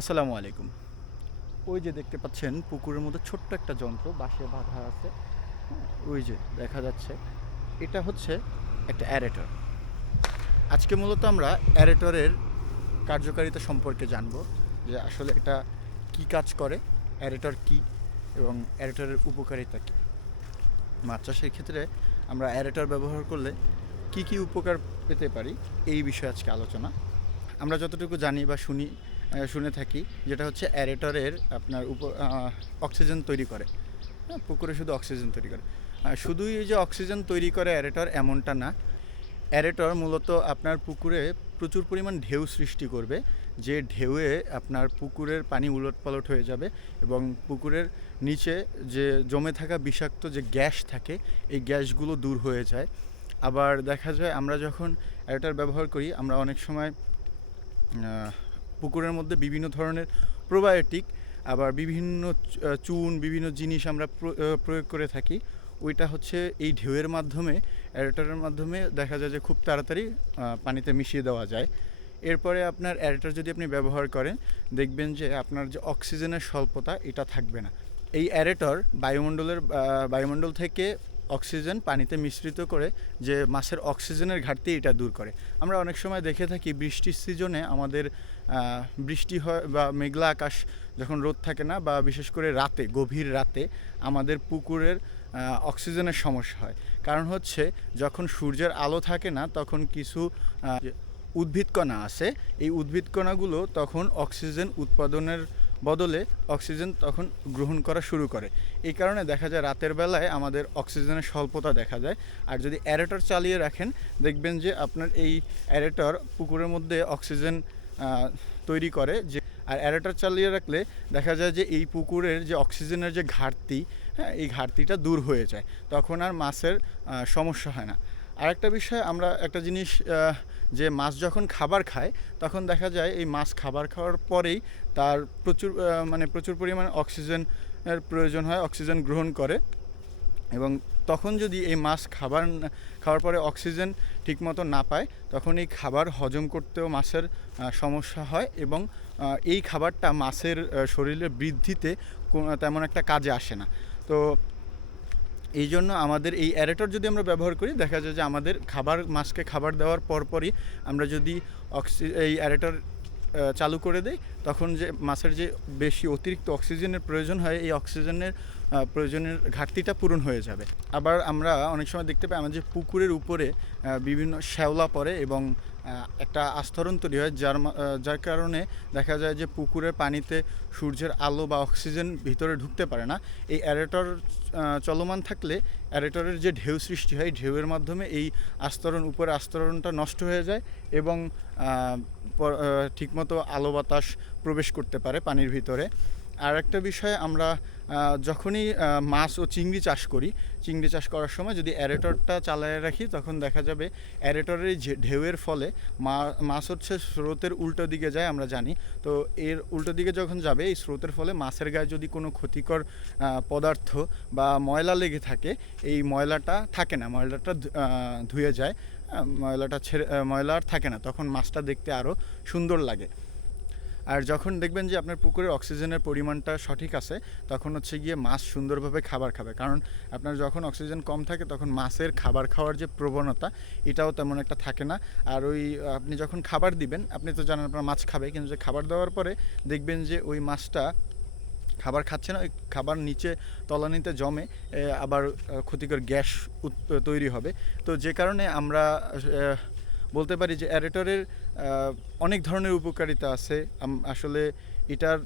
আসসালামু আলাইকুম। ওই যে দেখতে পাচ্ছেন পুকুরের মধ্যে ছোট্ট একটা যন্ত্র, বাঁশে বাঁধা আছে। ওই যে দেখা যাচ্ছে। এটা হচ্ছে একটা অ্যারেটর। আজকে মূলত আমরা অ্যারেটরের কার্যকারিতা সম্পর্কে জানব যে আসলে এটা কি কাজ করে, অ্যারেটর কি এবং অ্যারেটরের উপকারিতা কী। মাছ চাষের ক্ষেত্রে আমরা অ্যারেটর ব্যবহার করলে কি কি উপকার পেতে পারি, এই বিষয়ে আজকে আলোচনা। আমরা যতটুকু জানি বা শুনি শুনে থাকি যেটা হচ্ছে অ্যারেটরের আপনার উপ অক্সিজেন তৈরি করে। হ্যাঁ, পুকুরে শুধু অক্সিজেন তৈরি করে। শুধুই যে অক্সিজেন তৈরি করে অ্যারেটর এমনটা না। অ্যারেটর মূলত আপনার পুকুরে প্রচুর পরিমাণ ঢেউ সৃষ্টি করবে যে ঢেউয়ে আপনার পুকুরের পানি উলট পালট হয়ে যাবে এবং পুকুরের নিচে যে জমে থাকা বিষাক্ত যে গ্যাস থাকে এই গ্যাসগুলো দূর হয়ে যায়। আবার দেখা যায় আমরা যখন অ্যারেটর ব্যবহার করি আমরা অনেক সময় পুকুরের মধ্যে বিভিন্ন ধরনের প্রোবায়োটিক, আবার বিভিন্ন চুন, বিভিন্ন জিনিস আমরা প্রয়োগ করে থাকি। ওইটা হচ্ছে এই ঢেউয়ের মাধ্যমে, অ্যারেটারের মাধ্যমে দেখা যায় যে খুব তাড়াতাড়ি পানিতে মিশিয়ে দেওয়া যায়। এরপরে আপনার অ্যারেটার যদি আপনি ব্যবহার করেন, দেখবেন যে আপনার যে অক্সিজেনের স্বল্পতা, এটা থাকবে না। এই অ্যারেটর বায়ুমণ্ডলের বায়ুমণ্ডল থেকে অক্সিজেন পানিতে মিশ্রিত করে যে মাছের অক্সিজেনের ঘাটতি এটা দূর করে। আমরা অনেক সময় দেখে থাকি বৃষ্টির সিজনে আমাদের বৃষ্টি হয় বা মেঘলা আকাশ যখন রোদ থাকে না বা বিশেষ করে রাতে, গভীর রাতে আমাদের পুকুরের অক্সিজেনের সমস্যা হয়। কারণ হচ্ছে যখন সূর্যের আলো থাকে না তখন কিছু উদ্ভিদকণা আছে। এই উদ্ভিদকণাগুলো তখন অক্সিজেন উৎপাদনের বদলে অক্সিজেন তখন গ্রহণ করা শুরু করে। এই কারণে দেখা যায় রাতের বেলায় আমাদের অক্সিজেনের স্বল্পতা দেখা যায়। আর যদি অ্যারেটর চালিয়ে রাখেন, দেখবেন যে আপনার এই অ্যারেটর পুকুরের মধ্যে অক্সিজেন তৈরি করে যে আর অ্যারেটর চালিয়ে রাখলে দেখা যায় যে এই পুকুরের যে অক্সিজেনের যে ঘাটতি হ্যাঁ এই ঘাটতিটা দূর হয়ে যায়। তখন আর মাছের সমস্যা হয় না। আরেকটা বিষয়, আমরা একটা জিনিস যে মাছ যখন খাবার খায়, তখন দেখা যায় এই মাছ খাবার খাওয়ার পরেই তার প্রচুর মানে প্রচুর পরিমাণে অক্সিজেনের প্রয়োজন হয়, অক্সিজেন গ্রহণ করে। এবং তখন যদি এই মাছ খাবার খাওয়ার পরে অক্সিজেন ঠিকমতো না পায় তখন এই খাবার হজম করতেও মাছের সমস্যা হয় এবং এই খাবারটা মাছের শরীরে বৃদ্ধিতে তেমন একটা কাজে আসে না। তো এই জন্য আমাদের এই অ্যারেটর যদি আমরা ব্যবহার করি, দেখা যায় যে আমাদের খাবার মাছকে খাবার দেওয়ার পরপরই আমরা যদি অক্সি, এই অ্যারেটর চালু করে দেই, তখন যে মাছের যে বেশি অতিরিক্ত অক্সিজেনের প্রয়োজন হয়, এই অক্সিজেনের প্রয়োজনের ঘাটতিটা পূরণ হয়ে যাবে। আবার আমরা অনেক সময় দেখতে পাই, আমাদের পুকুরের উপরে বিভিন্ন শ্যাওলা পড়ে এবং একটা আস্তরণ তৈরি হয়, যার যার কারণে দেখা যায় যে পুকুরের পানিতে সূর্যের আলো বা অক্সিজেন ভিতরে ঢুকতে পারে না। এই অ্যারেটর চলমান থাকলে অ্যারেটরের যে ঢেউ সৃষ্টি হয় ঢেউয়ের মাধ্যমে এই আস্তরণ উপরে আস্তরণটা নষ্ট হয়ে যায় এবং ঠিকমতো আলো বাতাস প্রবেশ করতে পারে পানির ভিতরে। আর একটা বিষয় আমরা যখনই মাছ ও চিংড়ি চাষ করি, চিংড়ি চাষ করার সময় যদি অ্যারেটরটা চালায় রাখি, তখন দেখা যাবে অ্যারেটরের ঢেউয়ের ফলে মাছ হচ্ছে স্রোতের উল্টো দিকে যায়, আমরা জানি। তো এর উল্টো দিকে যখন যাবে, এই স্রোতের ফলে মাছের গায়ে যদি কোনো ক্ষতিকর পদার্থ বা ময়লা লেগে থাকে, এই ময়লাটা থাকে না, ময়লাটা ধুয়ে যায় ময়লাটা ছেড়ে ময়লা আর থাকে না, তখন মাছটা দেখতে আরও সুন্দর লাগে। আর যখন দেখবেন যে আপনার পুকুরের অক্সিজেনের পরিমাণটা সঠিক আছে, তখন হচ্ছে গিয়ে মাছ সুন্দরভাবে খাবার খাবে। কারণ আপনার যখন অক্সিজেন কম থাকে, তখন মাছের খাবার খাওয়ার যে প্রবণতা, এটাও তেমন একটা থাকে না। আর ওই, আপনি যখন খাবার দিবেন, আপনি তো জানেন আপনার মাছ খাবে, কিন্তু যে খাবার দেওয়ার পরে দেখবেন যে ওই মাছটা খাবার খাচ্ছে না, ওই খাবার নিচে তলানিতে জমে আবার ক্ষতিকর গ্যাস তৈরি হবে। তো যে কারণে আমরা বলতে পারি যে অ্যারেটরের অনেক ধরনের উপকারিতা আছে। আসলে এটার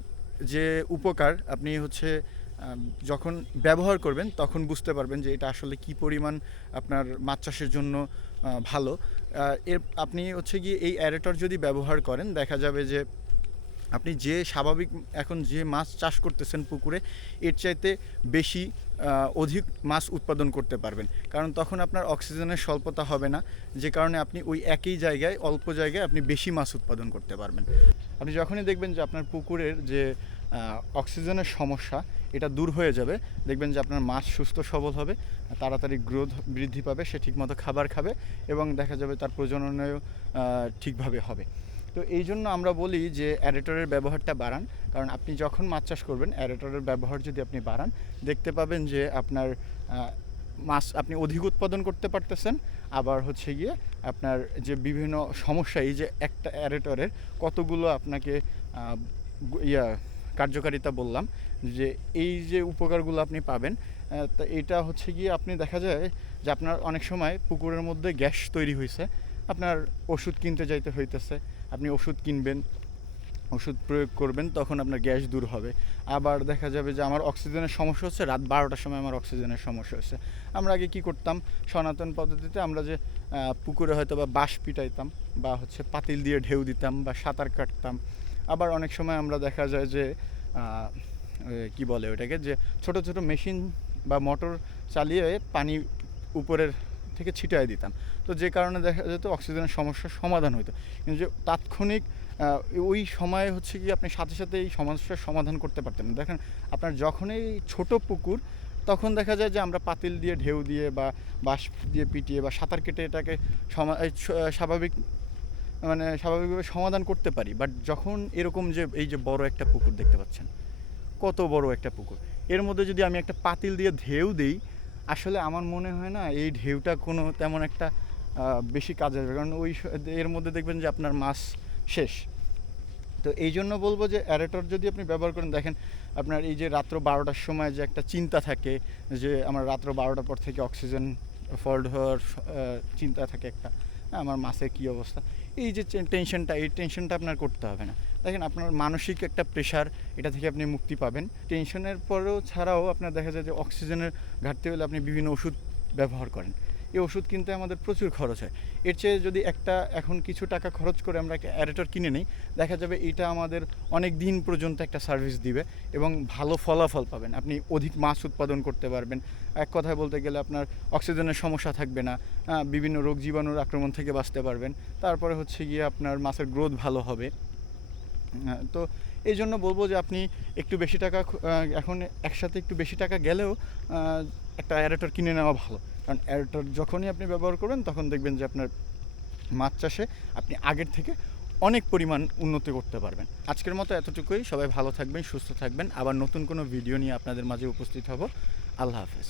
যে উপকার, আপনি হচ্ছে যখন ব্যবহার করবেন, তখন বুঝতে পারবেন যে এটা আসলে কি পরিমাণ আপনার মাছ চাষের জন্য ভালো। এর, আপনি হচ্ছে গিয়ে এই অ্যারেটর যদি ব্যবহার করেন, দেখা যাবে যে আপনি যে স্বাভাবিক এখন যে মাছ চাষ করতেছেন পুকুরে, এর চাইতে বেশি অধিক মাছ উৎপাদন করতে পারবেন। কারণ তখন আপনার অক্সিজেনের স্বল্পতা হবে না, যে কারণে আপনি ওই একই জায়গায়, অল্প জায়গায় আপনি বেশি মাছ উৎপাদন করতে পারবেন। আপনি যখনই দেখবেন যে আপনার পুকুরের যে অক্সিজেনের সমস্যা, এটা দূর হয়ে যাবে, দেখবেন যে আপনার মাছ সুস্থ সবল হবে, তাড়াতাড়ি গ্রোথ বৃদ্ধি পাবে, সে ঠিকমতো খাবার খাবে এবং দেখা যাবে তার প্রজননেও ঠিকভাবে হবে। তো এই জন্য আমরা বলি যে অ্যারেটরের ব্যবহারটা বাড়ান। কারণ আপনি যখন মাছ চাষ করবেন অ্যারেটরের ব্যবহার যদি আপনি বাড়ান, দেখতে পাবেন যে আপনার মাছ আপনি অধিক উৎপাদন করতে পারতেছেন। আবার হচ্ছে গিয়ে আপনার যে বিভিন্ন সমস্যা, এই যে একটা অ্যারেটরের কতগুলো আপনাকে ইয়া, কার্যকারিতা বললাম, যে এই যে উপকারগুলো আপনি পাবেন তা এটা হচ্ছে গিয়ে আপনি দেখা যায় যে আপনার অনেক সময় পুকুরের মধ্যে গ্যাস তৈরি হয়েছে আপনার ওষুধ কিনতে যাইতে হইতেছে। আপনি ওষুধ কিনবেন, ওষুধ প্রয়োগ করবেন, তখন আপনার গ্যাস দূর হবে। আবার দেখা যাবে যে আমার অক্সিজেনের সমস্যা হচ্ছে, রাত বারোটার সময় আমার অক্সিজেনের সমস্যা হচ্ছে। আমরা আগে কি করতাম, সনাতন পদ্ধতিতে আমরা যে পুকুরে হয়তো বা বাঁশ পিটাইতাম বা হচ্ছে পাতিল দিয়ে ঢেউ দিতাম বা সাঁতার কাটতাম। আবার অনেক সময় আমরা দেখা যায় যে কি বলে ওটাকে, যে ছোট ছোট মেশিন বা মোটর চালিয়ে পানি উপরের থেকে ছিটাই দিতাম। তো যে কারণে দেখা যেত অক্সিজেনের সমস্যার সমাধান হতো কিন্তু যে তাৎক্ষণিক ওই সময়ে হচ্ছে কি আপনি সাথে সাথে এই সমস্যার সমাধান করতে পারতেন না। দেখেন, আপনার যখনই ছোট পুকুর, তখন দেখা যায় যে আমরা পাতিল দিয়ে ঢেউ দিয়ে বা বাঁশ দিয়ে পিটিয়ে বা সাঁতার কেটে এটাকে স্বাভাবিক মানে স্বাভাবিকভাবে সমাধান করতে পারি। বাট যখন এরকম যে, এই যে বড় একটা পুকুর দেখতে পাচ্ছেন, কত বড় একটা পুকুর। এর মধ্যে যদি আমি একটা পাতিল দিয়ে ঢেউ দিই আসলে আমার মনে হয় না এই ঢেউটা কোনো তেমন একটা বেশি কাজে আসবে। কারণ ওই এর মধ্যে দেখবেন যে আপনার মাস শেষ। তো এই জন্য বলব যে অ্যারেটর যদি আপনি ব্যবহার করেন, দেখেন আপনার এই যে রাত্র বারোটার সময় যে একটা চিন্তা থাকে, যে আমার রাত্র বারোটার পর থেকে অক্সিজেন ফল্ড হওয়ার চিন্তা থাকে একটা। আমার মাসের কী অবস্থা? এই যে টেনশনটা এই টেনশনটা আপনার করতে হবে না। দেখেন, আপনার মানসিক একটা প্রেশার এটা থেকে আপনি মুক্তি পাবেন। টেনশনের পরেও ছাড়াও আপনার দেখা যায় যে অক্সিজেনের ঘাটতি হলে আপনি বিভিন্ন ওষুধ ব্যবহার করেন। এই ওষুধ কিনতে আমাদের প্রচুর খরচ হয়। এর চেয়ে যদি একটা এখন কিছু টাকা খরচ করে আমরা একটা অ্যারেটর কিনে নিই, দেখা যাবে এটা আমাদের অনেক দিন পর্যন্ত একটা সার্ভিস দিবে এবং ভালো ফলাফল পাবেন। আপনি অধিক মাছ উৎপাদন করতে পারবেন। এক কথায় বলতে গেলে আপনার অক্সিজেনের সমস্যা থাকবে না বিভিন্ন রোগ জীবাণুর আক্রমণ থেকে বাঁচতে পারবেন। তারপরে হচ্ছে গিয়ে আপনার মাছের গ্রোথ ভালো হবে। তো এই জন্য বলব যে আপনি একটু বেশি টাকা এখন একসাথে একটু বেশি টাকা গেলেও একটা অ্যারেটর কিনে নেওয়া ভালো। কারণ অ্যারেটর যখনই আপনি ব্যবহার করবেন, তখন দেখবেন যে আপনার মাছ চাষে আপনি আগের থেকে অনেক পরিমাণ উন্নতি করতে পারবেন। আজকের মতো এতটুকুই। সবাই ভালো থাকবেন, সুস্থ থাকবেন। আবার নতুন কোনো ভিডিও নিয়ে আপনাদের মাঝে উপস্থিত হব। আল্লাহ হাফেজ।